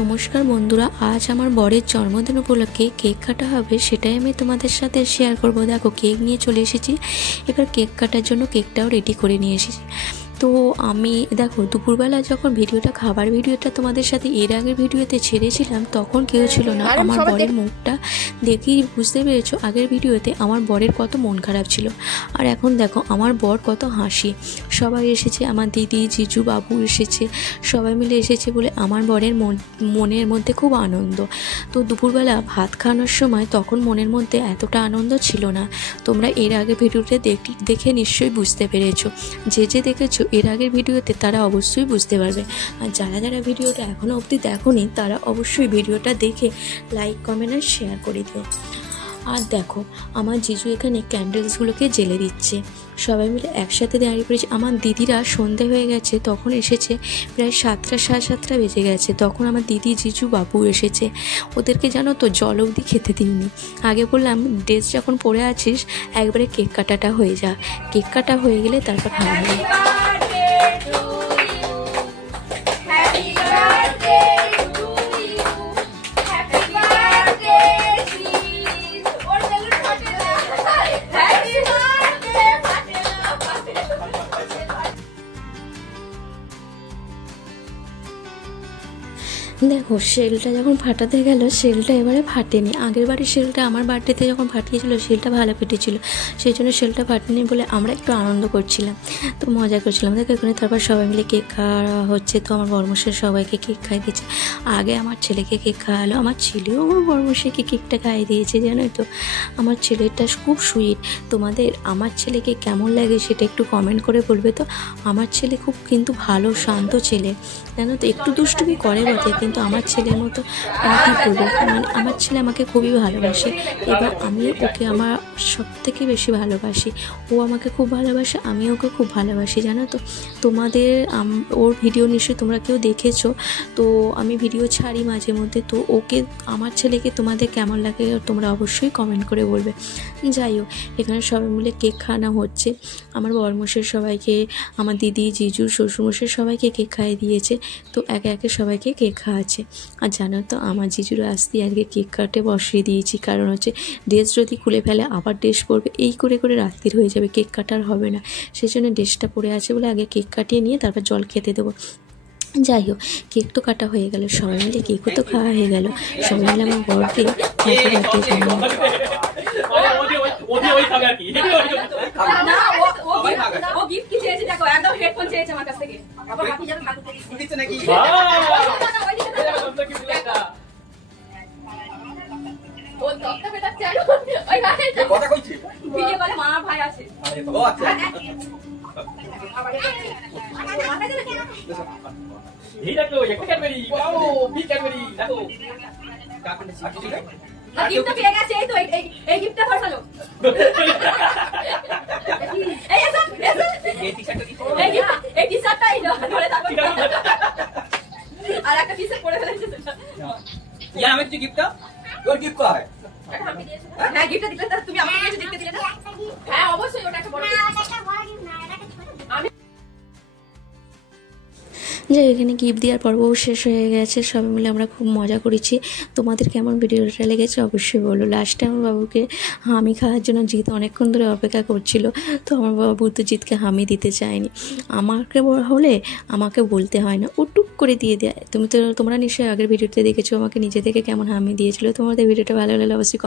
নমস্কার বন্ধুরা, আজ আমার বরের জন্মদিন উপলক্ষে কেক কাটা হবে, সেটাই আমি তোমাদের সাথে শেয়ার করব। দেখো, কেক নিয়ে চলে এসেছি। এবার কেক কাটার জন্য কেকটাও রেডি করে নিয়ে এসেছি। তো আমি দেখো, দুপুরবেলা যখন খাবার ভিডিওটা তোমাদের সাথে এর আগের ভিডিওতে ছেড়েছিলাম, তখন কেউ ছিল না। আমার বরের মুখটা দেখেই বুঝতে পেরেছো আগের ভিডিওতে আমার বরের কত মন খারাপ ছিল। আর এখন দেখো আমার বর কত হাসি। সবাই এসেছে, আমার দিদি, জিজু, বাবু এসেছে, সবাই মিলে এসেছে বলে আমার বরের মনের মধ্যে খুব আনন্দ। তো দুপুরবেলা ভাত খাওয়ানোর সময় তখন মনের মধ্যে এতটা আনন্দ ছিল না। তোমরা এর আগে ভিডিওতে দেখে নিশ্চয়ই বুঝতে পেরেছো। যে দেখেছো এর আগের ভিডিওতে তারা অবশ্যই বুঝতে পারবে। আর যারা ভিডিওটা এখনও অবধি দেখোনি তারা অবশ্যই ভিডিওটা দেখে লাইক, কমেন্ট আর শেয়ার করে দিও। আর দেখো, আমার জিজু এখানে ক্যান্ডেলসগুলোকে জ্বেলে দিচ্ছে। সবাই মিলে একসাথে দাঁড়িয়ে পড়েছে। আমার দিদিরা সন্ধে হয়ে গেছে তখন এসেছে, প্রায় 7টা, সাড়ে 7টা বেজে গেছে। তখন আমার দিদি, জিজু, বাবু এসেছে। ওদেরকে জানো তো জল অবধি খেতে দিইনি। আগে বললাম ড্রেস যখন পরে আছিস একবারে কেক কাটাটা হয়ে যা, কেক কাটা হয়ে গেলে তারপর খাওয়া হবে। দেখো, শেলটা যখন ফাটাতে গেল, শেলটা এবারে ফাটেনি। আগের বারে শেলটা আমার বার্থডেতে যখন ফাটিয়েছিল শেলটা ভালো ফেটেছিল, সেই জন্য শেলটা ফাটেনি বলে আমরা একটু আনন্দ করছিলাম, তো মজা করছিলাম। দেখো এখানে তারপর সবাই মিলে কেক খাওয়া হচ্ছে। তো আমার বড়মশাই সবাইকে কেক খাইয়ে দিয়েছে। আগে আমার ছেলেকে কেক খাওয়ালো, আমার ছেলেও আমার বড়মশাইকে কেকটা খাইয়ে দিয়েছে। জানোই তো আমার ছেলেটা খুব সুইট। তোমাদের আমার ছেলেকে কেমন লাগে সেটা একটু কমেন্ট করে বলবে। তো আমার ছেলে খুব কিন্তু ভালো, শান্ত ছেলে, জানো তো। একটু দুষ্টুমি করে বটে, কিন্তু আমার ছেলের মতো কী করবো, মানে আমার ছেলে আমাকে খুবই ভালোবাসে। এবার আমি ওকে আমার সব থেকে বেশি ভালোবাসি। ও আমাকে খুব ভালোবাসে, আমি ওকে খুব ভালোবাসি, জানো তো। তোমাদের ওর ভিডিও নিশ্চয়ই তোমরা কেউ দেখেছো। তো আমি ভিডিও ছাড়ি মাঝে মধ্যে। তো ওকে, আমার ছেলেকে তোমাদের কেমন লাগে তোমরা অবশ্যই কমেন্ট করে বলবে। যাই হোক, এখানে সবাই মিলে কেক খাওয়ানো হচ্ছে। আমার বরমশাই সবাইকে, আমার দিদি, জিজু, শ্বশুরমশাই সবাইকে কেক খাইয়ে দিয়েছে। তো একে একে সবাইকে কেক খাওয়াচ্ছে। আর জানো তো আমার জিজুর আসতে আজকে কেক কাটে বসিয়ে দিয়েছি, কারণ হচ্ছে ড্রেস যদি খুলে ফেলে আবার ড্রেস পরবে, এই করে রাত্রির হয়ে যাবে, কেক কাটার হবে না। সেই জন্য ড্রেসটা পরে আছে বলে আগে কেক কাটিয়ে নিয়ে তারপর জল খেতে দেবো। যাই হোক, কেক তো কাটা হয়ে গেল, সবাই মিলে কেকও তো খাওয়া হয়ে গেল। সবাই মিলে আমার বরকে যে এখানে গিফট দেওয়ার পর্বও শেষ হয়ে গেছে। সবাই মিলে আমরা খুব মজা করেছি। তোমাদের কেমন ভিডিওটা লেগেছে অবশ্যই বলো। লাস্টে আমার বাবুকে হামি খাওয়ার জন্য জিৎ অনেকক্ষণ ধরে অপেক্ষা করছিল। তো আমার বাবু তো জিৎকে হামি দিতে চায়নি। আমাকে হলে আমাকে বলতে হয় না, ও টুক করে দিয়ে দেয়। তোমরা নিশ্চয়ই আগের ভিডিওতে দেখেছো আমাকে নিজে থেকে কেমন হামি দিয়েছিল। তোমাদের ভিডিওটা ভালো লাগলে অবশ্যই